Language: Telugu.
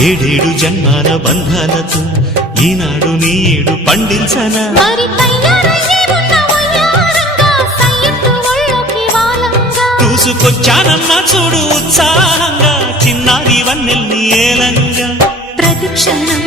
ఏడేడు జన్మాల బంధాలతో ఈనాడు నీ ఏడు పండించనా చూసుకొచ్చానమ్మా చూడు ఉత్సాహంగా చిన్నారి వన్నెల్ని ఏలంగా ప్రతి క్షణం